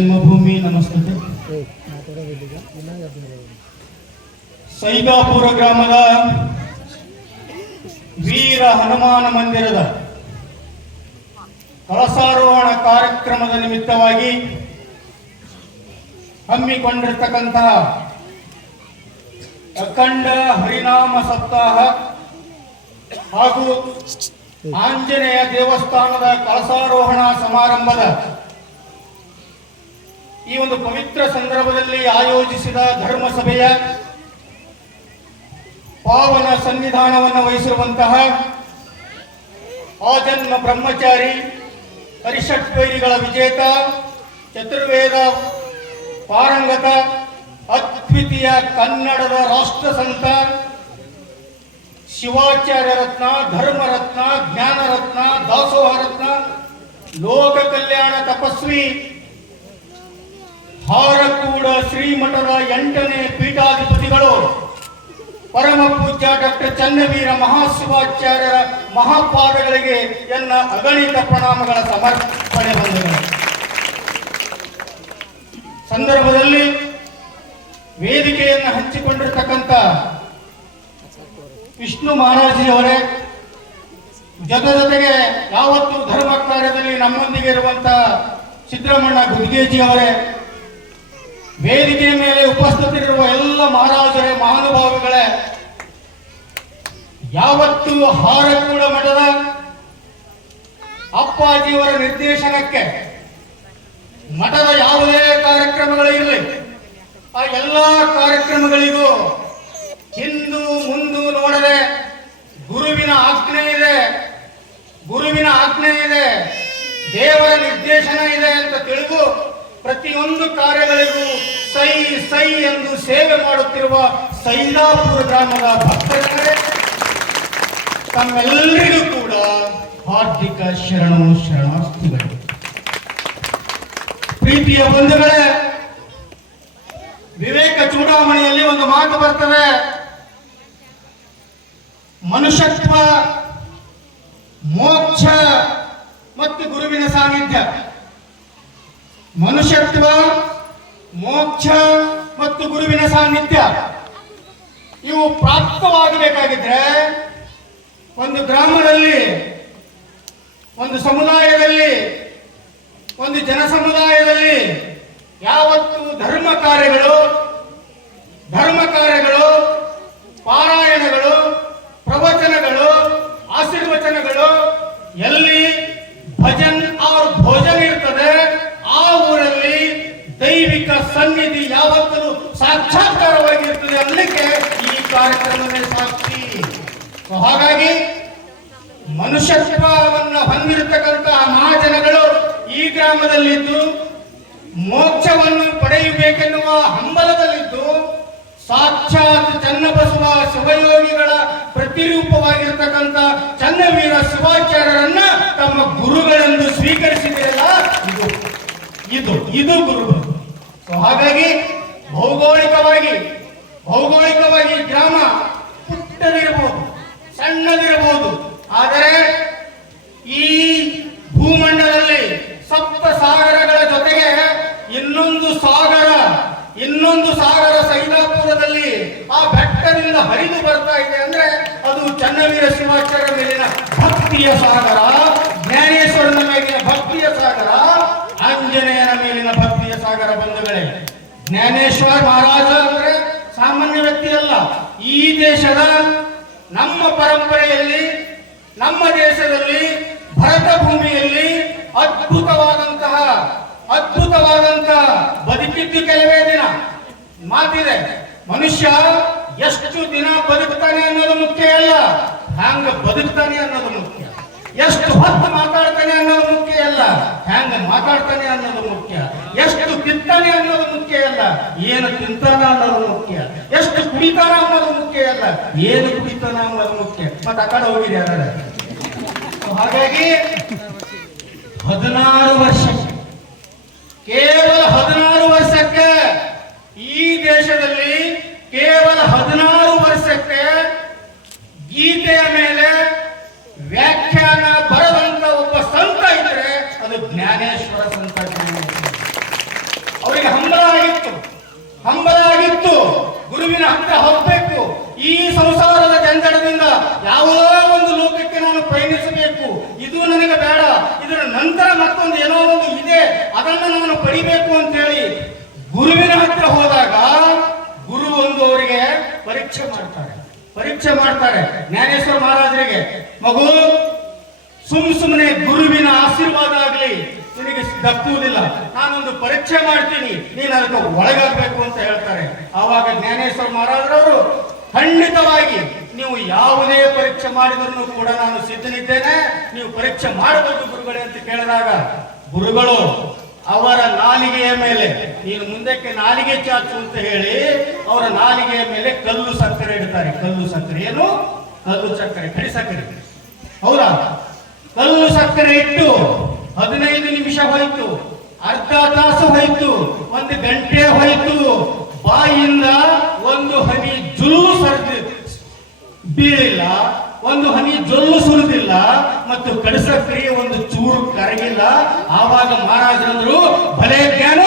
ಜನ್ಮಭೂಮಿ ನಮಸ್ತೆ ಸೈದಾಪುರ ಗ್ರಾಮದ ವೀರ ಹನುಮಾನ ಮಂದಿರದ ಕಳಸಾರೋಹಣ ಕಾರ್ಯಕ್ರಮದ ನಿಮಿತ್ತವಾಗಿ ಹಮ್ಮಿಕೊಂಡಿರ್ತಕ್ಕಂತಹ ಅಖಂಡ ಹರಿನಾಮ ಸಪ್ತಾಹ ಹಾಗೂ ಆಂಜನೇಯ ದೇವಸ್ಥಾನದ ಕಳಸಾರೋಹಣ ಸಮಾರಂಭದ ಈ ಒಂದು ಪವಿತ್ರ ಸಂದರ್ಭದಲ್ಲಿ ಆಯೋಜಿಸಿದ ಧರ್ಮಸಭೆಯ ಪಾವನ ಸನ್ನಿಧಾನವನ್ನು ವಹಿಸಿರುವಂತಹ ಆಜನ್ಮ ಬ್ರಹ್ಮಚಾರಿ ಪರಿಷತ್ ವೈರಿಗಳ ವಿಜೇತ, ಚತುರ್ವೇದ ಪಾರಂಗತ, ಅದ್ವಿತೀಯ ಕನ್ನಡದ ರಾಷ್ಟ್ರ ಸಂತ ಶಿವಾಚಾರ್ಯ ರತ್ನ, ಧರ್ಮರತ್ನ, ಜ್ಞಾನರತ್ನ, ದಾಸೋಹ ರತ್ನ, ಲೋಕ ಕಲ್ಯಾಣ ತಪಸ್ವಿ ಹಾರಕೂಡ ಶ್ರೀಮಠದ ಎಂಟನೇ ಪೀಠಾಧಿಪತಿಗಳು. ಪರಮ ಪೂಜ್ಯ ಡಾಕ್ಟರ್ ಚನ್ನವೀರ ಮಹಾಶಿವಾಚಾರ್ಯರ ಮಹಾಪಾದಗಳಿಗೆ ಎನ್ನ ಅಗಣಿತ ಪ್ರಣಾಮಗಳ ಸಮರ್ಪಣೆ ಬಂದಿದೆ ಸಂದರ್ಭದಲ್ಲಿ ವೇದಿಕೆಯನ್ನು ಹಂಚಿಕೊಂಡಿರ್ತಕ್ಕಂಥ ವಿಷ್ಣು ಮಹಾರಾಜಿಯವರೇ ಜೊತೆ ಜೊತೆಗೆ ಯಾವತ್ತು ಧರ್ಮ ಕಾರ್ಯದಲ್ಲಿ ನಮ್ಮೊಂದಿಗೆ ಇರುವಂತಹ ಸಿದ್ದರಾಮಣ್ಣ ಗುದ್ಗೇಜಿ ಅವರೇ ವೇದಿಕೆ ಮೇಲೆ ಉಪಸ್ಥಿತರಿರುವ ಎಲ್ಲ ಮಹಾರಾಜರೇ, ಮಹಾನುಭಾವಿಗಳೇ, ಯಾವತ್ತು ಹಾರಕೂಡ ಮಠದ ಅಪ್ಪಾಜಿಯವರ ನಿರ್ದೇಶನಕ್ಕೆ ಮಠದ ಯಾವುದೇ ಕಾರ್ಯಕ್ರಮಗಳಿರಲಿ ಆ ಎಲ್ಲ ಕಾರ್ಯಕ್ರಮಗಳಿಗೂ ಹಿಂದು ಮುಂದು ನೋಡದೆ ಗುರುವಿನ ಆಜ್ಞೆ ಇದೆ, ಗುರುವಿನ ಆಜ್ಞೆ ಇದೆ, ದೇವರ ನಿರ್ದೇಶನ ಇದೆ ಅಂತ ತಿಳಿದು ಪ್ರತಿಯೊಂದು ಕಾರ್ಯಗಳಿಗೂ ಸೈ ಸೈ ಎಂದು ಸೇವೆ ಮಾಡುತ್ತಿರುವ ಸೈದಾಪುರ ಗ್ರಾಮದ ಭಕ್ತರೇ, ತಮ್ಮೆಲ್ಲರಿಗೂ ಕೂಡ ಹಾರ್ದಿಕ ಶರಣು ಶರಣಾರ್ಥಿಗಳು. ಪ್ರೀತಿಯ ಬಂಧುಗಳೇ, ವಿವೇಕ ಚೂಡಾಮಣಿಯಲ್ಲಿ ಒಂದು ಮಾತು ಬರ್ತದೆ. ಮನುಷ್ಯತ್ವ, ಮೋಕ್ಷ ಮತ್ತು ಗುರುವಿನ ಸಾನ್ನಿಧ್ಯ. ಮನುಷ್ಯತ್ವ, ಮೋಕ್ಷ ಮತ್ತು ಗುರುವಿನ ಸಾನ್ನಿಧ್ಯ ಇವು ಪ್ರಾಪ್ತವಾಗಬೇಕಾಗಿದ್ರೆ ಒಂದು ಗ್ರಾಮದಲ್ಲಿ, ಒಂದು ಸಮುದಾಯದಲ್ಲಿ, ಒಂದು ಜನ ಸಮುದಾಯದಲ್ಲಿ ಯಾವತ್ತು ಧರ್ಮ ಕಾರ್ಯಗಳು ಧರ್ಮ ಕಾರ್ಯಗಳು ಭೌಗೋಳಿಕವಾಗಿ ಭೌಗೋಳಿಕವಾಗಿ ಗ್ರಾಮ ಪುಟ್ಟದಿರಬಹುದು, ಸಣ್ಣದಿರಬಹುದು. ಆದರೆ ಈ ಭೂಮಂಡಲದಲ್ಲಿ ಸಪ್ತ ಸಾಗರಗಳ ಜೊತೆಗೆ ಇನ್ನೊಂದು ಸಾಗರ ಇನ್ನೊಂದು ಸಾಗರ ಸೈದಾಪುರದಲ್ಲಿ ಆ ಬೆಟ್ಟದಿಂದ ಹರಿದು ಬರ್ತಾ ಇದೆ ಅಂದ್ರೆ ಅದು ಚನ್ನವೀರ ಶಿವಾಚಾರ್ಯ ಮೇಲಿನ ಭಕ್ತಿಯ ಸಾಗರ, ಜ್ಞಾನೇಶ್ವರನ ಮೇಲಿನ ಭಕ್ತಿಯ ಸಾಗರ, ಆಂಜನೇಯನ ಮೇಲಿನ ಜ್ಞಾನೇಶ್ವರ ಮಹಾರಾಜ ಅಂದ್ರೆ ಸಾಮಾನ್ಯ ವ್ಯಕ್ತಿ ಅಲ್ಲ. ಈ ದೇಶದ ನಮ್ಮ ಪರಂಪರೆಯಲ್ಲಿ, ನಮ್ಮ ದೇಶದಲ್ಲಿ, ಭರತ ಭೂಮಿಯಲ್ಲಿ ಅದ್ಭುತವಾದಂತಹ ಅದ್ಭುತವಾದಂತಹ ಬದುಕಿದ್ದು ಕೆಲವೇ ದಿನ. ಮಾತಿದೆ, ಮನುಷ್ಯ ಎಷ್ಟು ದಿನ ಬದುಕ್ತಾನೆ ಅನ್ನೋದು ಮುಖ್ಯ ಅಲ್ಲ. ಹ್ಯಾಂಗ ಬದುಕ್ತಾನೆ ಅನ್ನೋದು ಮುಖ್ಯ. ಎಷ್ಟು ಹೊತ್ತು ಮಾತಾಡ್ತಾನೆ ಅನ್ನೋದು ಮುಖ್ಯ ಅಲ್ಲ. ಹ್ಯಾಂಗ ಮಾತಾಡ್ತಾನೆ ಅನ್ನೋದು ಮುಖ್ಯ. ಎಷ್ಟು ತಿಂತಾನೆ ಅನ್ನೋದು ಮುಖ್ಯ ಅಲ್ಲ. ಏನು ತಿಂತಾನ ಅನ್ನೋದು ಮುಖ್ಯ. ಎಷ್ಟು ಕುಡಿತಾನ ಅನ್ನೋದು ಮುಖ್ಯ ಅಲ್ಲ. ಏನು ಕುಡಿತಾನ ಅನ್ನೋದು ಮುಖ್ಯ. ಮತ್ತೆ ಆ ಕಡೆ ಹೋಗಿದೆ ಹಾಗಾಗಿ ಹದಿನಾರು ವರ್ಷ ಕೇವಲ ಹದಿನಾರು ವರ್ಷಕ್ಕೆ ಈ ದೇಶದಲ್ಲಿ ಕೇವಲ ಹದಿನಾರು ವರ್ಷಕ್ಕೆ ಗೀತೆಯ ಮೇಲೆ ವ್ಯಾಖ್ಯಾನ ಬರದಂತ ಒಬ್ಬ ಸಂತ ಇದ್ರೆ ಅದು ಜ್ಞಾನೇಶ್ವರ ಸಂತ ಜ್ಞಾನೇಶ್ವರ. ಗುರುವಿನ ಹತ್ರ ಹೋಗ್ಬೇಕು ಈ ಸಂಸಾರದ ಜಂಜಡದಿಂದ ಯಾವುದೋ ಒಂದು ಲೋಕಕ್ಕೆ ನಾನು ಪಯಣಿಸಬೇಕು ಇದು ನನಗೆ ಬೇಡ ಇದರ ನಂತರ ಮತ್ತೊಂದು ಏನೋ ಒಂದು ಇದೆ ಅದನ್ನು ನಾನು ಪಡಿಬೇಕು ಅಂತ ಹೇಳಿ ಗುರುವಿನ ಹತ್ರ ಹೋದಾಗ ಗುರು ಒಂದು ಅವರಿಗೆ ಪರೀಕ್ಷೆ ಮಾಡ್ತಾರೆ. ಪರೀಕ್ಷೆ ಮಾಡ್ತಾರೆ. ಜ್ಞಾನೇಶ್ವರ ಮಹಾರಾಜರಿಗೆ, ಮಗು, ಸುಮ್ ಸುಮ್ಮನೆ ಗುರುವಿನ ಆಶೀರ್ವಾದ ಆಗಲಿ. ನಿನಗೆ ದಕ್ಕುವುದಿಲ್ಲ. ನಾನೊಂದು ಪರೀಕ್ಷೆ ಮಾಡ್ತೀನಿ. ನೀನು ಅದಕ್ಕೆ ಒಳಗಾಗಬೇಕು ಅಂತ ಹೇಳ್ತಾರೆ. ಆವಾಗ ಜ್ಞಾನೇಶ್ವರ ಮಹಾರಾಜರವರು, ಖಂಡಿತವಾಗಿ, ನೀವು ಯಾವುದೇ ಪರೀಕ್ಷೆ ಮಾಡಿದ್ರು ಕೂಡ ನಾನು ಸಿದ್ಧನಿದ್ದೇನೆ. ನೀವು ಪರೀಕ್ಷೆ ಮಾಡಬಹುದು ಗುರುಗಳೇ ಅಂತ ಕೇಳಿದಾಗ, ಗುರುಗಳು ಅವರ ನಾಲಿಗೆಯ ಮೇಲೆ. ನೀನು ಮುಂದಕ್ಕೆ ನಾಲಿಗೆ ಚಾಚು ಅಂತ ಹೇಳಿ, ಅವರ ನಾಲಿಗೆಯ ಮೇಲೆ ಕಲ್ಲು ಸಕ್ಕರೆ ಇಡ್ತಾರೆ. ಕಲ್ಲು ಸಕ್ಕರೆ ಏನು? ಕಲ್ಲು ಸಕ್ಕರೆ ಕಡಿ ಸಕ್ಕರೆ. ಹೌದಾ? ಕಲ್ಲು ಸಕ್ಕರೆ ಇಟ್ಟು ಹದಿನೈದು ನಿಮಿಷ ಹೋಯ್ತು, ಅರ್ಧ ತಾಸು ಹೋಯ್ತು, ಒಂದು ಗಂಟೆ ಹೋಯ್ತು ಬಾಯಿಯಿಂದ ಒಂದು ಹನಿ ಜುಲು ಸರ್ದಿ ಬೀಳಿಲ್ಲ. ಒಂದು ಹನಿ ಜೊಲ್ಲು ಸುರಿದಿಲ್ಲ ಮತ್ತು ಕಡಸಕ್ರಿಯೆ ಒಂದು ಚೂರು ಕರಗಿಲ್ಲ. ಆವಾಗ ಮಹಾರಾಜರಂದ್ರು ಭಲೆ ಜ್ಞಾನ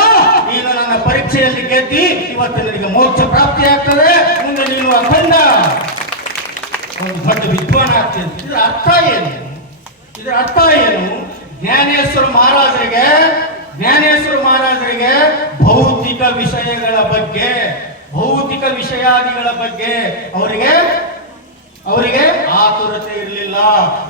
ನೀನು ನನ್ನ ಪರೀಕ್ಷೆಯಲ್ಲಿ ಗೆದ್ದಿ, ಇವತ್ತು ನಿನಗೆ ಮೋಕ್ಷ ಪ್ರಾಪ್ತಿ ಆಗ್ತದೆ, ಮುಂದೆ ನೀನು ಅಖಂಡ. ಒಂದು ದೊಡ್ಡ ವಿದ್ವಾನ ಆಗ್ತದೆ ಇದರ ಅರ್ಥ ಏನು? ಇದರ ಅರ್ಥ ಏನು? ಜ್ಞಾನೇಶ್ವರ ಮಹಾರಾಜರಿಗೆ ಜ್ಞಾನೇಶ್ವರ ಮಹಾರಾಜರಿಗೆ ಭೌತಿಕ ವಿಷಯಗಳ ಬಗ್ಗೆ, ಭೌತಿಕ ವಿಷಯಾದಿಗಳ ಬಗ್ಗೆ ಅವರಿಗೆ ಅವರಿಗೆ ಆತುರತೆ ಇರಲಿಲ್ಲ.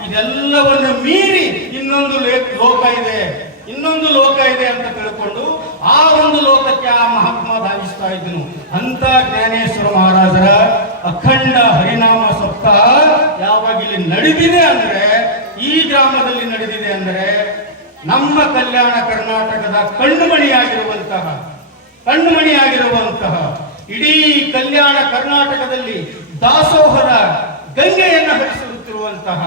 ಇದೆಲ್ಲವನ್ನು ಮೀರಿ ಇನ್ನೊಂದು ಲೋಕ ಇದೆ. ಇನ್ನೊಂದು ಲೋಕ ಇದೆ ಅಂತ ತಿಳ್ಕೊಂಡು ಆ ಒಂದು ಲೋಕಕ್ಕೆ ಆ ಮಹಾತ್ಮ ಧಾವಿಸ್ತಾ ಇದ್ದನು. ಅಂತ ಜ್ಞಾನೇಶ್ವರ ಮಹಾರಾಜರ ಅಖಂಡ ಹರಿನಾಮ ಸಪ್ತಾಹ ಯಾವಾಗ ಇಲ್ಲಿ ನಡೆದಿದೆ ಅಂದ್ರೆ, ಈ ಗ್ರಾಮದಲ್ಲಿ ನಡೆದಿದೆ ಅಂದ್ರೆ, ನಮ್ಮ ಕಲ್ಯಾಣ ಕರ್ನಾಟಕದ ಕಣ್ಣುಮಣಿಯಾಗಿರುವಂತಹ ಕಣ್ಮಣಿಯಾಗಿರುವಂತಹ ಇಡೀ ಕಲ್ಯಾಣ ಕರ್ನಾಟಕದಲ್ಲಿ ದಾಸೋಹದ ಗಂಗೆಯನ್ನು ಹರಿಸುತ್ತಿರುವಂತಹ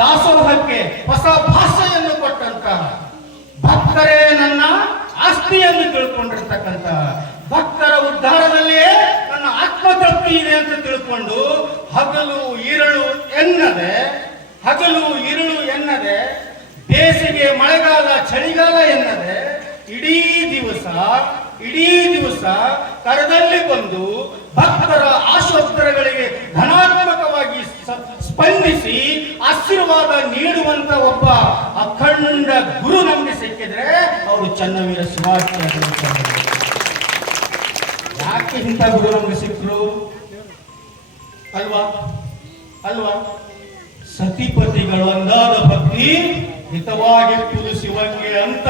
ದಾಸೋಹಕ್ಕೆ ಹೊಸ ಭಾಷೆಯನ್ನು ಕೊಟ್ಟಂತಹ ಭಕ್ತರೇ ನನ್ನ ಆಸ್ತಿ ಎಂದು ತಿಳ್ಕೊಂಡಿರ್ತಕ್ಕಂತಹ ಭಕ್ತರ ಉದ್ಧಾರದಲ್ಲಿಯೇ ನನ್ನ ಆತ್ಮತೃಪ್ತಿ ಇದೆ ಅಂತ ತಿಳ್ಕೊಂಡು ಹಗಲು ಇರಳು ಎನ್ನದೆ, ಹಗಲು ಇರುಳು ಎನ್ನದೆ, ಬೇಸಿಗೆ ಮಳೆಗಾಲ ಚಳಿಗಾಲ ಎನ್ನದೆ, ಇಡೀ ದಿವಸ ಇಡೀ ದಿವಸ ಕರದಲ್ಲಿ ಬಂದು ಭಕ್ತರ ಆಶೋತ್ತರಗಳಿಗೆ ಧನಾತ್ಮಕವಾಗಿ ಸ್ಪಂದಿಸಿ ಆಶೀರ್ವಾದ ನೀಡುವಂತ ಒಬ್ಬ ಅಖಂಡ ಗುರು ನಮಗೆ ಸಿಕ್ಕಿದ್ರೆ ಅವರು ಚನ್ನವೀರ ಶಿವಾಚಾರ್ಯ ಯಾಕೆ ಇಂಥ ಗುರು ನಮಗೆ ಸಿಕ್ಕರು? ಅಲ್ವಾ? ಅಲ್ವಾ? ಸತಿಪತಿಗಳು ಅಂದಾದ ಭಕ್ತಿ ಹಿತವಾಗಿರುವುದು ಶಿವಂಗೆ ಅಂತ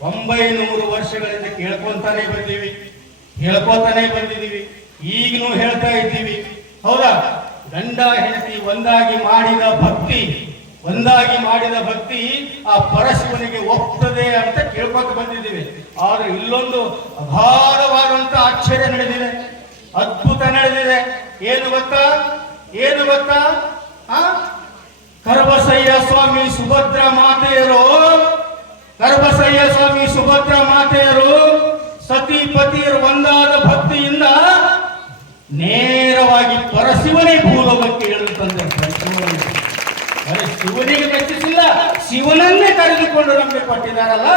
ಒಂಬೈನೂರು ವರ್ಷಗಳಿಂದ ಕೇಳ್ಕೊಂತಾನೆ ಬಂದೀವಿ, ಹೇಳ್ಕೊತಾನೆ ಬಂದಿದ್ದೀವಿ ಈಗಲೂ ಹೇಳ್ತಾ ಇದ್ದೀವಿ. ಹೌದಾ? ಗಂಡ ಹೆಂಡತಿ ಒಂದಾಗಿ ಮಾಡಿದ ಭಕ್ತಿ, ಒಂದಾಗಿ ಮಾಡಿದ ಭಕ್ತಿ ಆ ಪರಶಿವನಿಗೆ ಒಪ್ತದೆ ಅಂತ ಕೇಳ್ಕೊತ ಬಂದಿದ್ದೀವಿ. ಆದ್ರೆ ಇಲ್ಲೊಂದು ಅಗಾಧವಾದಂತ ಆಶ್ಚರ್ಯ ನಡೆದಿದೆ, ಅದ್ಭುತ ನಡೆದಿದೆ. ಏನು ಗೊತ್ತಾ? ಏನು ಗೊತ್ತಾ? ಆ? ಕರ್ಬಸಯ್ಯ ಸ್ವಾಮಿ ಸುಭದ್ರ ಮಾತೆಯರು ಕರ್ಬಸಯ್ಯ ಸ್ವಾಮಿ ಸುಭದ್ರ ಮಾತೆಯರು ಸತಿ ಪತಿಯರು ಒಂದಾದ ಭಕ್ತಿಯಿಂದ ನೇರವಾಗಿ ಪರಶಿವನೇ ಭೂಲೋಕಕ್ಕೆ ಪರಶಿವನಿಗೆ. ಬರೀ ಶಿವನಿಗೆ ಮೆಚ್ಚಿಸಿಲ್ಲ, ಶಿವನನ್ನೇ ಕರೆದುಕೊಂಡು ನಮಗೆ ಕೊಟ್ಟಿದ್ದಾರಲ್ಲ,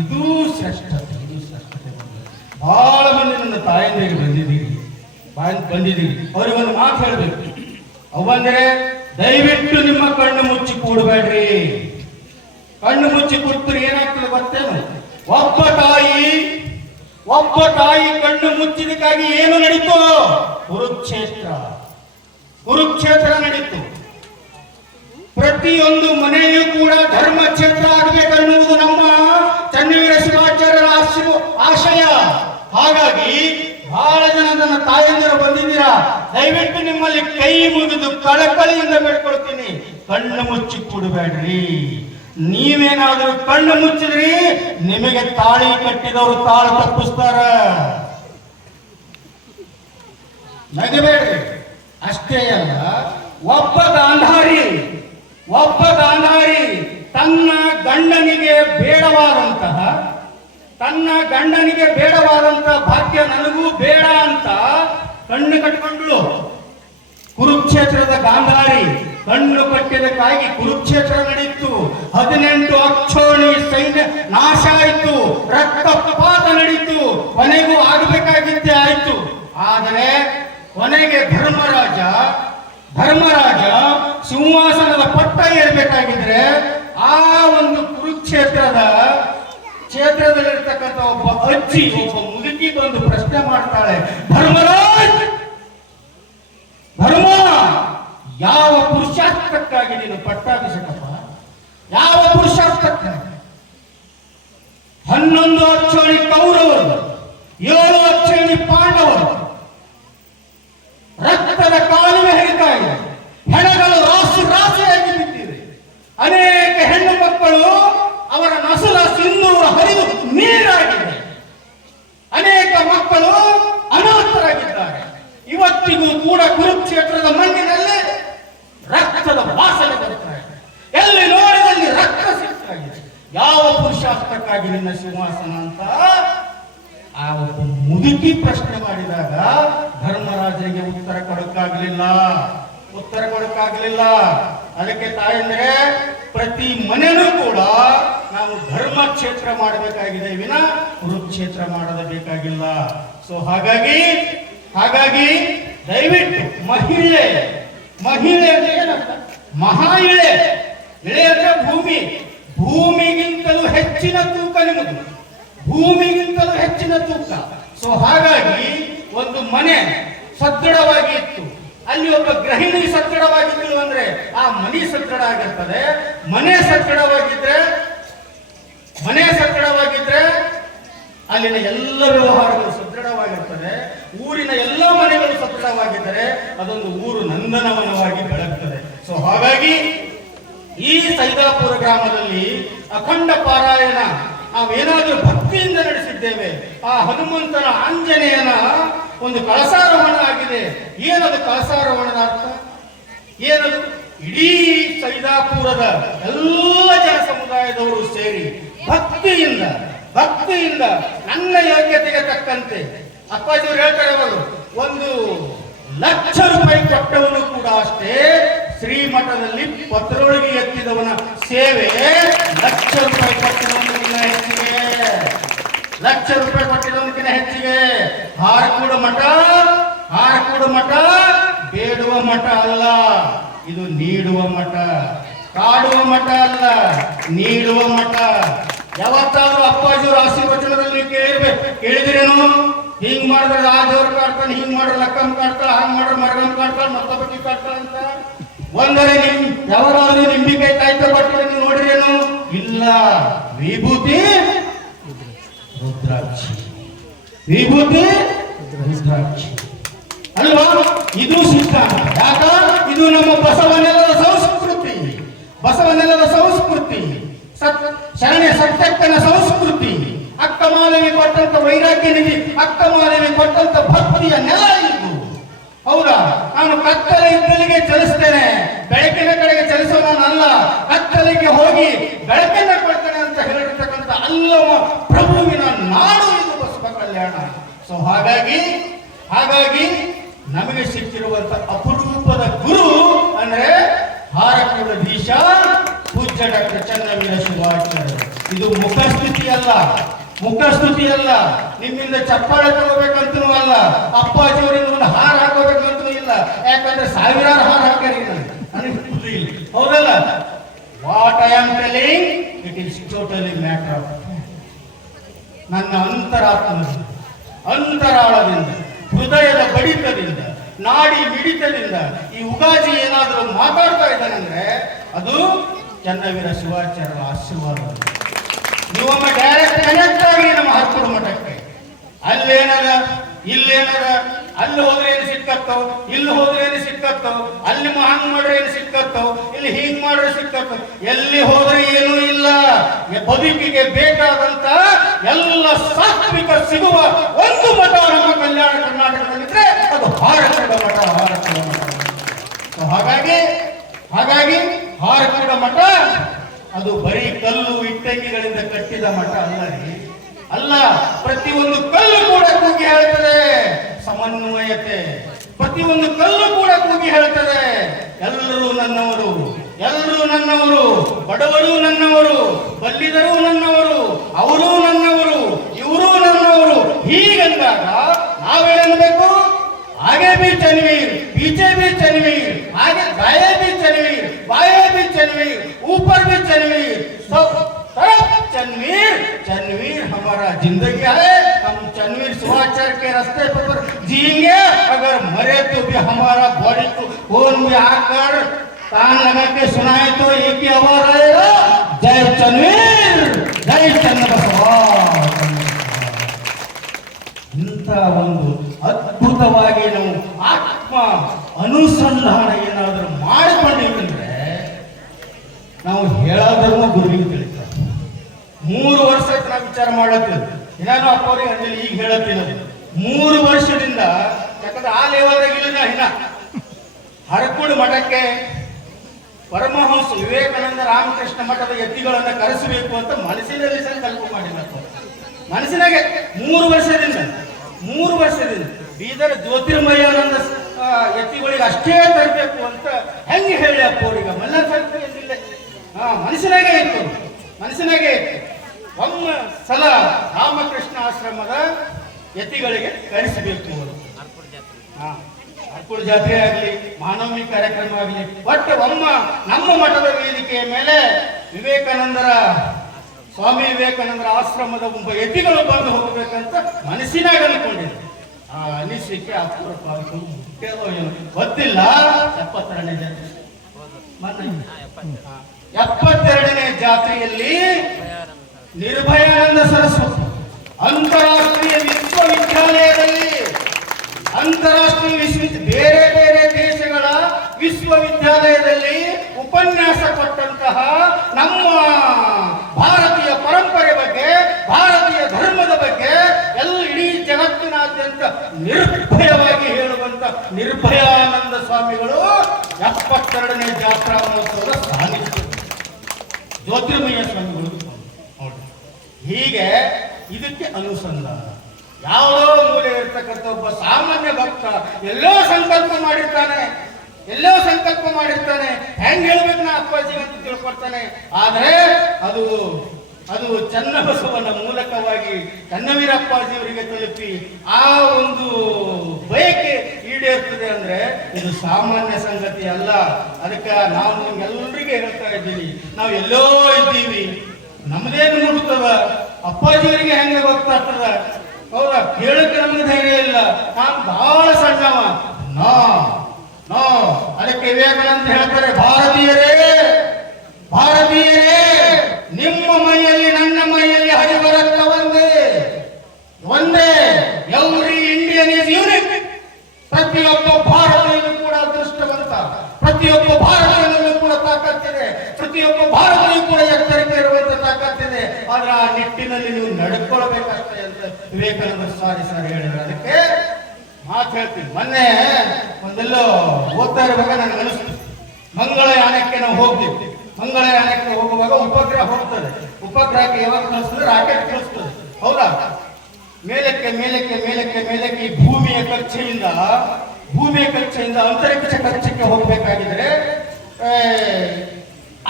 ಇದು ಶ್ರೇಷ್ಠತೆ ಇದು ಶ್ರೇಷ್ಠತೆ. ಬಹಳ ಮಂದಿ ನನ್ನ ತಾಯಂದಿರಿಗೆ ಬಂದಿದ್ದೀರಿ ಬಂದಿದ್ದೀರಿ. ಅವ್ರಿಗೆ ಒಂದು ಮಾತು ಹೇಳಬೇಕು. ಅವಂದ್ರೆ ದಯವಿಟ್ಟು ನಿಮ್ಮ ಕಣ್ಣು ಮುಚ್ಚಿ ಕೂಡಬೇಡ್ರಿ. ಕಣ್ಣು ಮುಚ್ಚಿ ಕೂತ್ರೆ ಏನಾಗ್ತದೆ ಗೊತ್ತೇನು ಒಬ್ಬ ತಾಯಿ ಒಬ್ಬ ತಾಯಿ ಕಣ್ಣು ಮುಚ್ಚಿದಕ್ಕಾಗಿ ಏನು ನಡೀತು? ಕುರುಕ್ಷೇತ್ರ. ಕುರುಕ್ಷೇತ್ರ ನಡೀತು. ಪ್ರತಿಯೊಂದು ಮನೆಯೂ ಕೂಡ ಧರ್ಮ ಕ್ಷೇತ್ರ ಆಗಬೇಕನ್ನುವುದು ನಮ್ಮ ಚನ್ನವೀರ ಶಿವಾಚಾರ್ಯರ ಆಶಯ. ಹಾಗಾಗಿ ಬಹಳ ಜನ ನನ್ನ ತಾಯಂದಿರು ಬಂದಿದ್ದೀರಾ? ದಯವಿಟ್ಟು ನಿಮ್ಮಲ್ಲಿ ಕೈ ಮುಗಿದು ಕಳಕಳಿಯಿಂದ ಬೇಡ್ಕೊಳ್ತೀನಿ. ಕಣ್ಣು ಮುಚ್ಚಿ ಕೂಡಬೇಡ್ರಿ. ನೀವೇನಾದರೂ ಕಣ್ಣು ಮುಚ್ಚಿದ್ರಿ, ನಿಮಗೆ ತಾಳಿ ಕಟ್ಟಿದವರು ತಾಳು ತಪ್ಪಿಸ್ತಾರ. ನಗಬೇಡ್ರಿ ಅಷ್ಟೇ ಅಲ್ಲ, ಒಬ್ಬ ಗಾಂಧಾರಿ ಒಬ್ಬ ಗಾಂಧಾರಿ ತನ್ನ ಗಂಡನಿಗೆ ಬೇಡವಾದಂತಹ, ತನ್ನ ಗಂಡನಿಗೆ ಬೇಡವಾದಂತಹ ಭಾಗ್ಯ ನನಗೂ ಬೇಡ ಅಂತ ಕಣ್ಣು ಕಟ್ಕೊಂಡ್ಳು ಕುರುಕ್ಷೇತ್ರದ ಗಾಂಧಾರಿ. ಕಣ್ಣು ಕಟ್ಟಿದಕ್ಕಾಗಿ ಕುರುಕ್ಷೇತ್ರ ನಡೆಯಿತು. ಹದಿನೆಂಟು ಅಕ್ಷೋಣಿ ಸೈನ್ಯ ನಾಶ ಆಯಿತು. ರಕ್ತಪಾತ ನಡೀತು ಕೊನೆಗೂ ಆಗಬೇಕಾಗಿದ್ದೇ ಆಯಿತು. ಆದರೆ ಕೊನೆಗೆ ಧರ್ಮರಾಜ ಧರ್ಮರಾಜ ಸಿಂಹಾಸನದ ಪಟ್ಟ ಏರ್ಬೇಕಾಗಿದ್ರೆ ಆ ಒಂದು ಕುರುಕ್ಷೇತ್ರದ ಕ್ಷೇತ್ರದಲ್ಲಿರ್ತಕ್ಕಂಥ ಒಬ್ಬ ಅಜ್ಜಿ, ಒಬ್ಬ ಮುದುಕಿ ಬಂದು ಪ್ರಶ್ನೆ ಮಾಡ್ತಾಳೆ, ಧರ್ಮರಾಜ್! ಧರ್ಮ! ಯಾವ ಪುರುಷಾರ್ಥಕ್ಕಾಗಿ ನೀನು ಪಟ್ಟಾಭಿಷೇಕಪ್ಪ? ಯಾವ ಪುರುಷಾರ್ಥಕ್ಕಾಗಿ? ಹನ್ನೊಂದು ಅಕ್ಷೋಣಿ ಕೌರವರು, ಏಳು ಅಕ್ಷೋಣಿ ಪಾಂಡವರು, ರಕ್ತದ ಕಾಲುವೆ ಹೇಳ್ತಾ ಇದೆ ಹೆಣಗಳು ರಾಸು ರಾಸಿಯಾಗಿ ಬಿದ್ದಿವೆ. ಅನೇಕ ಹೆಣ್ಣು ಮಕ್ಕಳು ಅವರ ನಸುಲ ಸಿಂಧೂರ ಹರಿದು ನೀರಾಗಿದೆ. ಅನೇಕ ಮಕ್ಕಳು ಅನಾಥರಾಗಿದ್ದಾರೆ. ಇವತ್ತಿಗೂ ಕೂಡ ಕುರುಕ್ಷೇತ್ರದ ಮಣ್ಣಿನಲ್ಲಿ ರಕ್ತದ ವಾಸನೆ ಬರ್ತಾ ಇದೆ ಎಲ್ಲಿ ನೋಡಿದಲ್ಲಿ ರಕ್ತ ಸಿಗ್ತಾ ಇದೆ ಯಾವ ನಿನ್ನ ಸಿಂಹಾಸನ ಅಂತ. ಆ ಒಂದು ಮುದುಕಿ ಪ್ರಶ್ನೆ ಮಾಡಿದಾಗ ಧರ್ಮರಾಜನಿಗೆ ಉತ್ತರ ಕೊಡಕ್ಕಾಗಲಿಲ್ಲ. ಉತ್ತರ ಕೊಡಕ್ಕಾಗಲಿಲ್ಲ. ಅದಕ್ಕೆ ತಾಯಂದ್ರೆ, ಪ್ರತಿ ಮನೆಯೂ ಕೂಡ ನಾವು ಧರ್ಮ ಕ್ಷೇತ್ರ ಮಾಡಬೇಕಾಗಿದೆ. ವಿನ ಕುರುಕ್ಷೇತ್ರ ಮಾಡದ ಬೇಕಾಗಿಲ್ಲ. ಸೊ ಹಾಗಾಗಿ ಹಾಗಾಗಿ ದಯವಿಟ್ಟು ಮಹಿಳೆ ಮಹಿಳೆ ಅಂದ್ರೆ ಮಹಾ ಇಳೆ. ಇಳೆ ಅಂದ್ರೆ ಭೂಮಿ. ಭೂಮಿಗಿಂತಲೂ ಹೆಚ್ಚಿನ ತೂಕ ನಿಮ್ಮದು ಭೂಮಿಗಿಂತಲೂ ಹೆಚ್ಚಿನ ತೂಕ. ಸೊ ಹಾಗಾಗಿ ಒಂದು ಮನೆ ಸದೃಢವಾಗಿ ಇತ್ತು. ಅಲ್ಲಿ ಒಬ್ಬ ಗೃಹಿಣಿ ಸದೃಢವಾಗಿದ್ದು ಅಂದ್ರೆ ಆ ಮನೆ ಸದೃಢ ಆಗಿರ್ತದೆ. ಮನೆ ಸದೃಢವಾಗಿದ್ರೆ ಮನೆ ಸದೃಢವಾಗಿದ್ರೆ ಅಲ್ಲಿನ ಎಲ್ಲ ವ್ಯವಹಾರಗಳು ಸದೃಢವಾಗಿರ್ತದೆ. ಊರಿನ ಎಲ್ಲ ಮನೆಗಳು ಸದೃಢವಾಗಿದ್ದರೆ ಅದೊಂದು ಊರು ನಂದನವನವಾಗಿ ಬೆಳಗ್ತದೆ. ಸೊ ಹಾಗಾಗಿ ಈ ಸೈದಾಪುರ ಗ್ರಾಮದಲ್ಲಿ ಅಖಂಡ ಪಾರಾಯಣ, ನಾವೇನಾದರೂ ಭಕ್ತಿಯಿಂದ ನಡೆಸಿದ್ದೇವೆ, ಆ ಹನುಮಂತನ ಆಂಜನೇಯನ ಒಂದು ಕಳಸಾರೋಹಣ ಆಗಿದೆ ಏನದು ಕಳಸಾರೋಹಣದ ಅರ್ಥ? ಏನದು? ಇಡೀ ಸೈದಾಪುರದ ಎಲ್ಲ ಜನ ಸಮುದಾಯದವರು ಸೇರಿ ಭಕ್ತಿಯಿಂದ ಭಕ್ತಿಯಿಂದ ನನ್ನ ಯೋಗ್ಯತೆಗೆ ತಕ್ಕಂತೆ, ಅಪ್ಪಾಜಿಯವರು ಹೇಳ್ತಾರೆ ಅವರು, ಒಂದು ಲಕ್ಷ ರೂಪಾಯಿ ಕೊಟ್ಟವನು ಕೂಡ ಅಷ್ಟೇ. ಶ್ರೀಮಠದಲ್ಲಿ ಪತ್ರೊಳಗೆ ಎತ್ತಿದವನ ಸೇವೆ ಲಕ್ಷ ರೂಪಾಯಿ ಕೊಟ್ಟಿರೋದಕ್ಕಿಂತ ಹೆಚ್ಚಿಗೆ. ಲಕ್ಷ ರೂಪಾಯಿ ಕೊಟ್ಟಿರೋದಕ್ಕಿಂತ ಹೆಚ್ಚಿಗೆ. ಹಾರಕೂಡ ಮಠ ಹಾರಕೂಡ ಮಠ, ಬೇಡುವ ಮಠ ಅಲ್ಲ. ಇದು ನೀಡುವ ಮಠ. ಕಾಡುವ ಮಠ ಅಲ್ಲ, ನೀಡುವ ಮಠ. ಯಾವತ್ತಾದ್ರೂ ಅಪ್ಪಾಜಿಯವರ ಆಶೀರ್ವಚನದಲ್ಲಿ ನೀವು ಕೇಳಿರ್ಬೇಕು ಕೇಳಿದಿರೇನು? ಹಿಂಗ್ ಮಾಡಿದ್ರೆ ಆ ದೇವ್ರ ಕಾಡ್ತಾನೆ, ಹಿಂಗ್ ಮಾಡ್ರೆ ಲಕ್ಕಂ ಕಾಡ್ತಾಳ, ಹಂಗ್ ಮಾಡ್ರೆ ಮರಗನ್ ಕಾಡ್ತಾಳ ಮತ್ತೊಬ್ಬ ಕಾಡ್ತಾಳ ಅಂತ? ಒಂದರೆ ನಿಮ್ ಯಾವಾಗಾದ್ರೂ ನಿಂಬಿಕಾಯಿ ಕಾಯ್ತ ಕೊಟ್ಟಿದ್ರೆ ನೀವು ನೋಡಿರೇನು? ಇಲ್ಲ. ವಿಭೂತಿ ರುದ್ರಾಕ್ಷಿ. ವಿಭೂತಿ ರುದ್ರಾಕ್ಷಿ. ಅಲ್ವಾ? ಇದು ಸಿದ್ಧಾಂತ. ಯಾಕ? ಇದು ನಮ್ಮ ಬಸವನೆಲ್ಲದ ಸಂಸ್ಕೃತಿ. ಬಸವನೆಲ್ಲದ ಸಂಸ್ಕೃತಿ. ಸತ್ ಶರಣೆ ಸತ್ಯಕ್ಕನ ಸಂಸ್ಕೃತಿ. ಅಕ್ಕ ಕೊಟ್ಟಂತ ವೈರಾಗ್ಯ ನಿಧಿ, ಅಕ್ಕ ಕೊಟ್ಟಂತ ಭಕ್ತಿಯ ನೆಲ ಇದು. ಹೌದಾ? ನಾನು ಕತ್ತಲೆ ಇದ್ದಲ್ಲಿಗೆ ಚಲಿಸ್ತೇನೆ. ಬೆಳಕಿನ ಕಡೆಗೆ ಚಲಿಸೋನಲ್ಲ ಕತ್ತಲೆಗೆ ಹೋಗಿ ಬೆಳಕನ್ನ ಕೊಡ್ತೇನೆ ಅಂತ ಹೇಳಿರ್ತಕ್ಕಂಥ ಅಲ್ಲವ ಪ್ರಭುವಿನ ನಾಡು ಇದು ಬಸವ ಕಲ್ಯಾಣ. ಸೊ ಹಾಗಾಗಿ ಹಾಗಾಗಿ ನಮಗೆ ಸಿಕ್ಕಿರುವಂತ ಅಪರೂಪದ ಗುರು ಅಂದ್ರೆ ಹಾರಕೂಡಧೀಶ ಪೂಜ್ಯ ಡಾಕ್ಟರ್ ಚನ್ನವೀರ ಶಿವಾಚಾರ್ಯ. ಇದು ಮುಖಸ್ಥಿತಿ ಅಲ್ಲ ಮುಖಸ್ತುತಿ ಅಲ್ಲ ನಿಮ್ಮಿಂದ ಚಪ್ಪಾಳೆ ತಗೋಬೇಕಂತನೂ ಅಲ್ಲ, ಅಪ್ಪಾಜಿಯವರಿಂದ ಒಂದು ಹಾರ ಹಾಕೋಬೇಕಂತನೂ ಇಲ್ಲ. ಯಾಕಂದ್ರೆ ಸಾವಿರಾರು ಹಾರ ಹಾಕಿ ಹೌದಲ್ಲ? What I am telling it is totally matter of ನನ್ನ ಅಂತರಾತ್ಮ ಅಂತರಾಳದಿಂದ, ಹೃದಯದ ಬಡಿತದಿಂದ, ನಾಡಿ ಮಿಡಿತದಿಂದ ಈ ಉಗಾಜಿ ಏನಾದರೂ ಮಾತಾಡ್ತಾ ಇದ್ದಾನೆ ಅಂದ್ರೆ ಅದು ಚನ್ನವೀರ ಶಿವಾಚಾರ್ಯರ ಆಶೀರ್ವಾದ ನೀವೊಮ್ಮೆ ಡೈರೆಕ್ಟ್ ಕನೆಕ್ಟ್ ಆಗಿ ನಮ್ಮ ಹರ್ಕುಡ ಮಠಕ್ಕೆ. ಅಲ್ಲೇನದ, ಇಲ್ಲೇನದ, ಅಲ್ಲಿ ಹೋದ್ರೆ ಏನು ಸಿಕ್ಕತ್ತೋ, ಇಲ್ಲಿ ಹೋದ್ರೆ ಏನು ಸಿಕ್ಕತ್ತೋ, ಅಲ್ಲಿ ಹಂಗ್ ಮಾಡ್ರೆ ಏನು ಸಿಕ್ಕತ್ತೋ, ಇಲ್ಲಿ ಹೀಗ್ ಮಾಡ್ರೆ ಸಿಕ್ಕತ್ತೋ, ಎಲ್ಲಿ ಹೋದ್ರೆ ಏನೂ ಇಲ್ಲ. ಬದುಕಿಗೆ ಬೇಕಾದಂತ ಎಲ್ಲ ಸಾತ್ವಿಕ ಸಿಗುವ ಒಂದು ಮಠ ನಮ್ಮ ಕಲ್ಯಾಣ ಕರ್ನಾಟಕದಲ್ಲಿದ್ರೆ ಅದು ಭಾರತದ ಮಠ ಭಾರತದ ಮಠ. ಹಾಗಾಗಿ ಹಾಗಾಗಿ ಭಾರತದ ಮಠ ಅದು ಬರೀ ಕಲ್ಲು ಇಟ್ಟಂಗಿಗಳಿಂದ ಕಟ್ಟಿದ ಮಠ ಅಲ್ಲ ರೀ. ಅಲ್ಲ, ಪ್ರತಿಯೊಂದು ಕಲ್ಲು ಕೂಡ ಕೂಗಿ ಹೇಳ್ತದೆ. ಸಮನ್ವಯತೆ ಪ್ರತಿಯೊಂದು ಕಲ್ಲು ಕೂಡ ಕೂಗಿ ಹೇಳ್ತದೆ. ಎಲ್ಲರೂ ನನ್ನವರು ಎಲ್ಲರೂ ನನ್ನವರು, ಬಡವರು ನನ್ನವರು ಬಲ್ಲಿದರು ಆಕಾರ ತಾನಗಕ್ಕೆ ಸುನಾಯಿತು, ಈಕೆ ಅವರ. ಜಯ ಚನ್ವೀರ್ ಜೈ ಚನ್ನಬಸವ. ಇಂಥ ಒಂದು ಅದ್ಭುತವಾಗಿ ನಾವು ಆತ್ಮ ಅನುಸಂಧಾನ ಏನಾದರೂ ಮಾಡಿಕೊಂಡಿದ್ರೆ ನಾವು ಹೇಳೋದನ್ನು ಗುರುವಿಗೆ ತಿಳಿತ ಮೂರು ವರ್ಷ ನಾವು ವಿಚಾರ ಮಾಡತ್ತೇವೆ ಏನಾದ್ರು ಅಪ್ಪ ಅವ್ರಿಗೆ ಈಗ ಹೇಳತ್ತೀನಿ. ಮೂರು ವರ್ಷದಿಂದ ಯಾಕಂದ್ರೆ ಆ ಲೆವೆಲ್ದಾಗ ಇಲ್ಲ ಇನ್ನ ಹರಕುಡು ಮಠಕ್ಕೆ ಪರಮಹಂಸ ವಿವೇಕಾನಂದ ರಾಮಕೃಷ್ಣ ಮಠದ ಯತಿಗಳನ್ನ ಕರೆಸಬೇಕು ಅಂತ ಮನಸ್ಸಿನಲ್ಲಿ ಸಂಕಲ್ಪ ಮಾಡಿಲ್ಲ ಮನಸ್ಸಿನಾಗೆ ಮೂರು ವರ್ಷದಿಂದ ಮೂರು ವರ್ಷದಿಂದ ಬೀದರ್ ಜ್ಯೋತಿರ್ಮಯಾನಂದ ಎತ್ತಿಗಳಿಗೆ ಅಷ್ಟೇ ತರಬೇಕು ಅಂತ ಹೆಂಗೆ ಹೇಳಿ ಅಪ್ಪ ಅವರಿಗೆ? ಹಾ ಮನಸ್ಸಿನಾಗೆ ಇತ್ತು. ಮನಸ್ಸಿನಾಗೆ ಇತ್ತು. ಒಮ್ಮ ಸಲ ರಾಮಕೃಷ್ಣ ಆಶ್ರಮದ ಯತಿಗಳಿಗೆ ಕಳಿಸಬೇಕು ಅವರು. ಹಾ ಅರ್ಕುಳ ಜಾತ್ರೆ ಆಗಲಿ ಮಾನವೀಯ ಕಾರ್ಯಕ್ರಮ ಆಗಲಿ, ಒಟ್ಟು ಒಮ್ಮ ನಮ್ಮ ಮಠದ ವೇದಿಕೆಯ ಮೇಲೆ ವಿವೇಕಾನಂದರ, ಸ್ವಾಮಿ ವಿವೇಕಾನಂದರ ಆಶ್ರಮದ ಒಬ್ಬ ಯತಿಗಳು ಬಂದು ಹೋಗಬೇಕಂತ ಮನಸ್ಸಿನಾಗ ಅನ್ಕೊಂಡಿದ್ದೆ. ಆ ಅನಿಸಿಕೆ ಅಪೂರ್ವ ಏನು? ಗೊತ್ತಿಲ್ಲ. ಎಪ್ಪತ್ತೆರಡನೇ ಜಾತ್ರೆ. ಎಪ್ಪತ್ತೆರಡನೇ ಜಾತ್ರೆಯಲ್ಲಿ ನಿರ್ಭಯಾನಂದ ಸರಸ್ವತಿ ಅಂತಾರಾಷ್ಟ್ರೀಯ ವಿಶ್ವವಿದ್ಯಾಲಯದಲ್ಲಿ ಅಂತಾರಾಷ್ಟ್ರೀಯ ವಿಶ್ವ ಬೇರೆ ಬೇರೆ ದೇಶಗಳ ವಿಶ್ವವಿದ್ಯಾಲಯದಲ್ಲಿ ಉಪನ್ಯಾಸ ಕೊಟ್ಟಂತಹ ನಮ್ಮ ಭಾರತೀಯ ಪರಂಪರೆ ಬಗ್ಗೆ, ಭಾರತೀಯ ಧರ್ಮದ ಬಗ್ಗೆ ಎಲ್ಲ ಇಡೀ ಜಗತ್ತಿನಾದ್ಯಂತ ನಿರ್ಭಯವಾಗಿ ಹೇಳುವಂತ ನಿರ್ಭಯಾನಂದ ಸ್ವಾಮಿಗಳು ಎಪ್ಪತ್ತೆರಡನೇ ಜಾತ್ರಾ ಮಹೋತ್ಸವದ ಸಾನ್ನಿಧ್ಯ. ಜ್ಯೋತಿರ್ಮಯ ಸ್ವಾಮಿಗಳು. ಹೀಗೆ ಇದಕ್ಕೆ ಅನುಸಂಧಾನ. ಯಾವುದೋ ಮೂಲೆ ಇರ್ತಕ್ಕಂಥ ಒಬ್ಬ ಸಾಮಾನ್ಯ ಭಕ್ತ ಎಲ್ಲೋ ಸಂಕಲ್ಪ ಮಾಡಿರ್ತಾನೆ, ಎಲ್ಲೋ ಸಂಕಲ್ಪ ಮಾಡಿರ್ತಾನೆ, ಹೆಂಗ್ ಹೇಳ್ಬೇಕು ನಾ ಅಪ್ಪಾಜಿ ಅಂತ ತಿಳ್ಕೊಳ್ತಾನೆ. ಆದರೆ ಅದು ಅದು ಚನ್ನಬಸವನ ಮೂಲಕವಾಗಿ ಚನ್ನವೀರಪ್ಪಾಜಿಯವರಿಗೆ ತಲುಪಿ ಆ ಒಂದು ಬಯಕೆ ಈಡೇರ್ತದೆ ಅಂದ್ರೆ ಇದು ಸಾಮಾನ್ಯ ಸಂಗತಿ ಅಲ್ಲ. ಅದಕ್ಕೆ ನಾವು ನಿಮ್ಗೆಲ್ಲರಿಗೆ ಹೇಳ್ತಾ ಇದ್ದೀವಿ ನಾವು ಎಲ್ಲೋ ಇದ್ದೀವಿ, ನಮ್ದೇನು ಮುಟ್ತದ, ಅಪ್ಪಾಜಿಯವರಿಗೆ ಹೆಂಗೆ ಗೊತ್ತಾಗ್ತದ? ಹೌದಾ? ಹೇಳಕ್ಕೆ ನಮ್ಗೆ ಧೈರ್ಯ ಇಲ್ಲ. ನಾನು ಬಹಳ ಸಣ್ಣವ. ನೋ ನೋ, ಅದಕ್ಕೆ ವಿವೇಕಾನಂದ ಹೇಳ್ತಾರೆ, ಭಾರತೀಯರೇ ಭಾರತೀಯರೇ, ನಿಮ್ಮ ಮೈಯಲ್ಲಿ, ನನ್ನ ಮೈಯಲ್ಲಿ ಹರಿ ಬರತ್ತ ಒಂದೇ ಒಂದೇ ಎವ್ರಿ ಇಂಡಿಯನ್ ಇಸ್ ಯೂನಿಕ್ ಪ್ರತಿಯೊಬ್ಬ ಭಾರತೀಯನು ಕೂಡ ಅದೃಷ್ಟವಂತ, ಪ್ರತಿಯೊಬ್ಬ ಭಾರತೀಯನಲ್ಲೂ ಕೂಡ ತಾಕತ್ತಿದೆ, ಪ್ರತಿಯೊಬ್ಬ ಭಾರತೀಯ ಕೂಡ ಎಚ್ಚರಿಕೆ ಇರುವಂತ ಆದ್ರೆ ಆ ನಿಟ್ಟಿನಲ್ಲಿ ನೀವು ನಡ್ಕೊಳ್ಬೇಕಷ್ಟೇ ಅಂತ ವಿವೇಕಾನಂದ ಸಾರಿ ಸಾರಿ ಹೇಳಿದ್ರು. ಅದಕ್ಕೆ ಮಾತು ಹೇಳ್ತೀವಿ ಮೊನ್ನೆ ಒಂದೆಲ್ಲೋ ಓದ್ತಾ ಇರುವಾಗ ನನಗೆ ಅನಿಸ್ತು. ಮಂಗಳಯಾನಕ್ಕೆ ನಾವು ಹೋಗ್ತೀವಿ. ಮಂಗಳಯಾನಕ್ಕೆ ಹೋಗುವಾಗ ಉಪಗ್ರಹ ಹೋಗ್ತದೆ. ಉಪಗ್ರಹಕ್ಕೆ ಯಾವಾಗ ಕಳಿಸ್ತದೆ? ರಾಕೆಟ್ ಕಳಿಸ್ತದೆ. ಹೌದಾ? ಮೇಲಕ್ಕೆ ಮೇಲಕ್ಕೆ ಮೇಲಕ್ಕೆ ಮೇಲಕ್ಕೆ ಈ ಭೂಮಿಯ ಕಕ್ಷೆಯಿಂದ ಭೂಮಿಯ ಕಕ್ಷೆಯಿಂದ ಅಂತರಿಕ್ಷ ಕಕ್ಷೆಗೆ ಹೋಗಬೇಕಾಗಿದ್ರೆ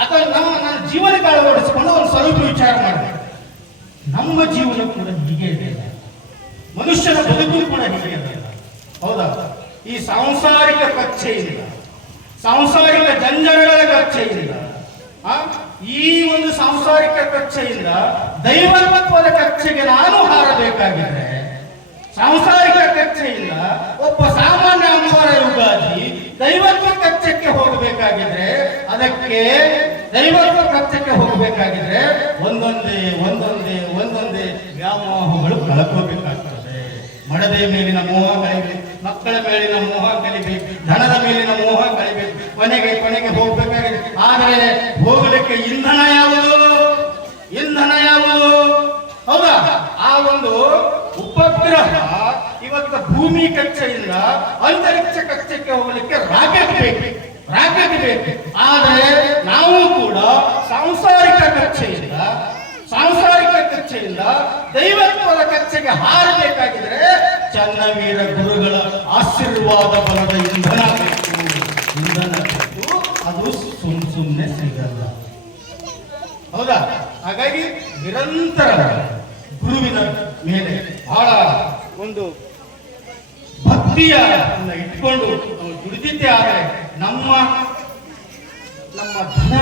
ಅದನ್ನು ನಮ್ಮ ನನ್ನ ಜೀವನಕ್ಕೆ ಅಳವಡಿಸಿಕೊಂಡು ಒಂದು ಸ್ವಲ್ಪ ವಿಚಾರ ಮಾಡಬೇಕು. ನಮ್ಮ ಜೀವನ ಕೂಡ ಹೀಗೆ ಇದೆ. ಮನುಷ್ಯನ ಬದುಕು ಕೂಡ ಹೀಗೆ ಇದೆ. ಹೌದಾ? ಈ ಸಾಂಸಾರಿಕ ಕಚ್ಚೆ ಇಲ್ಲ. ಸಾಂಸಾರಿಕ ಜಂಜಡಗಳ ಕಚ್ಚೆ ಇಲ್ಲ. ಈ ಒಂದು ಸಾಂಸಾರಿಕ ಕಚ್ಚೆಯಿಂದ ದೈವತ್ವದ ಕಚ್ಚೆಗೆ ನಾನು ಹಾರಬೇಕಾಗಿದ್ರೆ, ಸಾಂಸಾರಿಕ ಕಚ್ಚೆಯಿಂದ ಒಬ್ಬ ಸಾಮಾನ್ಯ ಅಂಬಾರ ಯುಗಾದಿ ದೈವತ್ವ ಕಕ್ಷಕ್ಕೆ ಹೋಗಬೇಕಾಗಿದ್ರೆ, ಅದಕ್ಕೆ ದೈವತ್ವ ಕಕ್ಷಕ್ಕೆ ಹೋಗಬೇಕಾಗಿದ್ರೆ ಒಂದೊಂದೇ ಒಂದೊಂದೇ ಒಂದೊಂದೇ ವ್ಯಾಮೋಹಗಳು ಕಳ್ಕೋಬೇಕಾಗ್ತದೆ. ಮಡದೆಯ ಮೇಲಿನ ಮೋಹ ಕಳಿಬೇಕು, ಮಕ್ಕಳ ಮೇಲಿನ ಮೋಹ ಕಲಿಬೇಕು ಧನದ ಮೇಲಿನ ಮೋಹ ಕಲಿಬೇಕು ಕೊನೆಗೆ ಕೊನೆಗೆ ಹೋಗ್ಬೇಕಾಗಿದೆ ಆದರೆ ಹೋಗಲಿಕ್ಕೆ ಇಂಧನ ಯಾವುದು? ಇಂಧನ ಯಾವುದು? ಹೌದಾ? ಆ ಒಂದು ಉಪಗ್ರಹ ಇವತ್ತು ಭೂಮಿ ಕಕ್ಷೆಯಿಂದ ಅಂತರಿಕ್ಷ ಕಕ್ಷೆಗೆ ಹೋಗಲಿಕ್ಕೆ ರಾಕೆಟ್ ಬೇಕು. ಬೇಕು ಆದರೆ ನಾವು ಕೂಡ ಸಾಂಸಾರಿಕ ಕಚ್ಚೆಯಿಂದ, ಸಾಂಸಾರಿಕ ಕಕ್ಷೆಯಿಂದ ದೈವತ್ವದ ಕಕ್ಷೆಗೆ ಹಾರಬೇಕಾಗಿದ್ರೆ ಚನ್ನವೀರ ಗುರುಗಳ ಆಶೀರ್ವಾದ ಬಲದ ಇಂಧನ ಬೇಕು ಇಂಧನ ಬೇಕು ಅದು ಸುಮ್ ಸುಮ್ಮನೆ ಸಿಗಲ್ಲ. ಹೌದಾ? ಹಾಗಾಗಿ ನಿರಂತರ ಗುರುವಿನ ಮೇಲೆ ಬಹಳ ಒಂದು ಭಕ್ತಿಯ ಇಟ್ಕೊಂಡು ದುಡಿದಿದ್ದೇ ಆದರೆ ನಮ್ಮ ನಮ್ಮ ಧನ,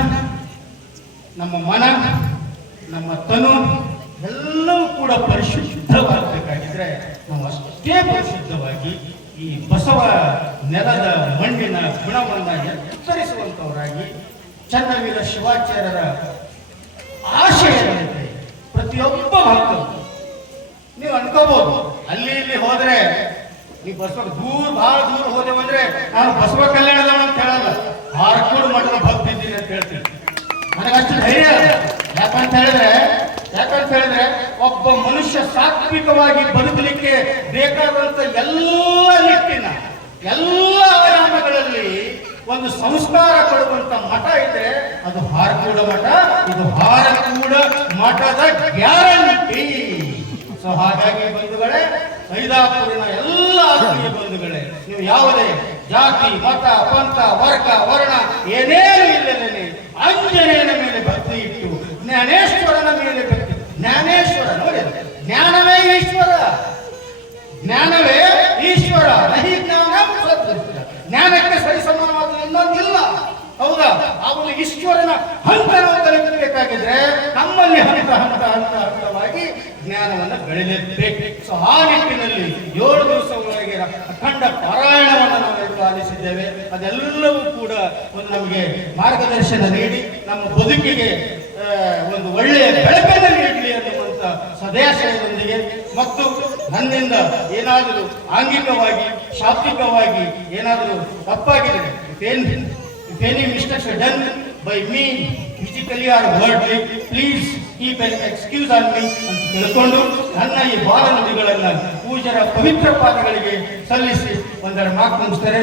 ನಮ್ಮ ಮನ, ನಮ್ಮ ತನು ಎಲ್ಲವೂ ಕೂಡ ಪರಿಶುದ್ಧವಾಗಬೇಕಾಗಿದ್ರೆ ನಾವು ಅಷ್ಟೇ ಪರಿಶುದ್ಧವಾಗಿ ಈ ಬಸವ ನೆಲದ ಮಣ್ಣಿನ ಗುಣವನ್ನು ಎತ್ತರಿಸುವಂಥವರಾಗಿ ಚನ್ನವೀರ ಶಿವಾಚಾರ್ಯರ ಆಶಯದಂತೆ ಪ್ರತಿಯೊಬ್ಬ ಭಕ್ತರು ನೀವು ಅನ್ಕೋಬಹುದು ಅಲ್ಲಿ ಇಲ್ಲಿ ಹೋದ್ರೆ ನೀವು ಬಸವ ದೂರ ಬಹಳ ದೂರ ಹೋದೆವಂದ್ರೆ ನಾನು ಬಸವ ಕಲ್ಯಾಣ ಅಂತ ಹೇಳಲ್ಲ. ಹಾರ್ಕೋಡ್ ಮಠದ ಭಕ್ತಿ ಇದ್ದೀನಿ ಅಂತ ಹೇಳ್ತೀನಿ. ನನಗಷ್ಟು ಧೈರ್ಯ. ಯಾಕಂತ ಹೇಳಿದ್ರೆ ಯಾಕಂತ ಹೇಳಿದ್ರೆ ಒಬ್ಬ ಮನುಷ್ಯ ಸಾತ್ವಿಕವಾಗಿ ಬದುಕಲಿಕ್ಕೆ ಬೇಕಾದಂತ ಎಲ್ಲ ನಿಟ್ಟಿನ, ಎಲ್ಲ ಆಯಾಮಗಳಲ್ಲಿ ಒಂದು ಸಂಸ್ಕಾರ ಕೊಡುವಂತ ಮಠ ಇದ್ರೆ ಅದು ಹಾರಕೂಡ ಮಠ, ಇದು ಹಾರಕೂಡ ಮಠದ ಗ್ಯಾರಂಟಿ. ಸೊ ಹಾಗಾಗಿ ಬಂಧುಗಳೇ ಸೈದಾಪುರಿನ ಎಲ್ಲ ಆತ್ಮೀಯ ಬಂಧುಗಳೇ, ನೀವು ಯಾವುದೇ ಜಾತಿ, ಮತ, ಪಂಥ, ವರ್ಗ, ವರ್ಣ, ಏನೇನು ಇಲ್ಲದೇನೆ ಅಂಜನೇನ ಮೇಲೆ ಭಕ್ತಿ ಇಟ್ಟು, ಜ್ಞಾನೇಶ್ವರನ ಮೇಲೆ ಭಕ್ತಿ, ಜ್ಞಾನೇಶ್ವರ ನೋಡಿ, ಜ್ಞಾನವೇ ಈಶ್ವರ ಜ್ಞಾನವೇ ಈಶ್ವರ, ನಹಿ ಜ್ಞಾನ. ಜ್ಞಾನಕ್ಕೆ ಸರಿಸಮಾನವಾದ ಇನ್ನೊಂದಿಲ್ಲ ಹೌದಾ ಅವನು ಈಶ್ವರನ ಹಂತ ನಾವು ತಲುಪಬೇಕಾಗಿದ್ರೆ ನಮ್ಮಲ್ಲಿ ಹಂತ ಹಂತ ಹಂತ ಹಂತವಾಗಿ ಜ್ಞಾನವನ್ನು ಬೆಳೆಯಲೇಬೇಕು ಸೊ ಆ ನಿಟ್ಟಿನಲ್ಲಿ ಏಳು ದಿವಸ ಒಳಗೆ ಅಖಂಡ ಪಾರಾಯಣವನ್ನು ನಾವು ಆಲಿಸಿದ್ದೇವೆ ಅದೆಲ್ಲವೂ ಕೂಡ ಒಂದು ನಮಗೆ ಮಾರ್ಗದರ್ಶನ ನೀಡಿ, ನಮ್ಮ ಬದುಕಿಗೆ ಒಂದು ಒಳ್ಳೆಯ ಬೆಳಕನ್ನು ನೀಡಲಿ ಅನ್ನುವಂಥ ಸದಾಶಯದೊಂದಿಗೆ ಮತ್ತು ನನ್ನಿಂದ ಏನಾದರೂ ಆಂಗಿಕವಾಗಿ, ಶಾಬ್ದಿಕವಾಗಿ ಏನಾದರೂ ತಪ್ಪಾಗಿದೆ if any mistakes done by done by or wordly please keep an excuse on me ಅಂತ ತಿಳ್ಕೊಂಡು ನನ್ನ ಈ ಬಾಲನುಡಿಗಳನ್ನ ಪೂಜರ ಪವಿತ್ರ ಪಾದಗಳಿಗೆ ಸಲ್ಲಿಸಿ ಒಂದರ ಮಾತು ಮುಗಿಸ್ತಾರೆ!